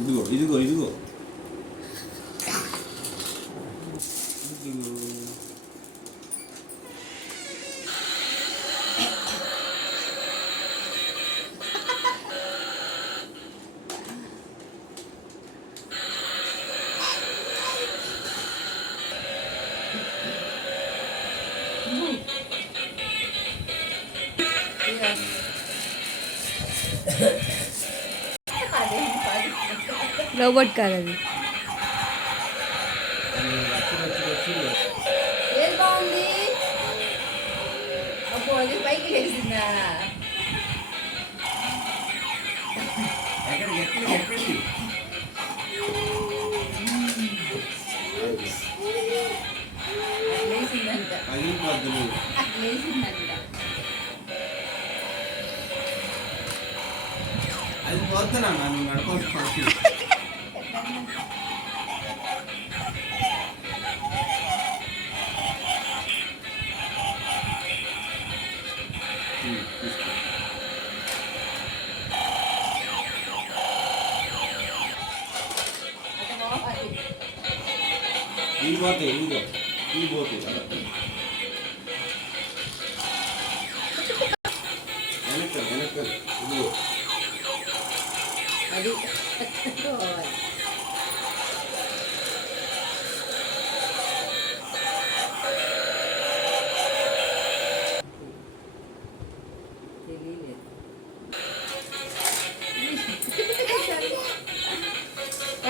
ఇదిగో ఇదిగో ఇదిగో రోబోట్ కార్ అది. ఏది బాగుంది? అబ్బో అది పైకి లేచిందా? లేచిందంట. లేచిందంట. అది పోతున్నా నువ్వు నడుకోవచ్చు. ఈ పోతే ఇదిగో ఈ పోతే వెనక వెనక ఇదిగో అది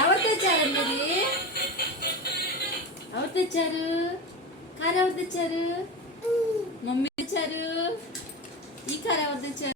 ఎవరు తెచ్చారండి ఇది? ఎవరు తెచ్చారు? కారు ఎవరు తెచ్చారు? మమ్మీ తెచ్చారు. ఈ కారు ఎవరు తెచ్చారు?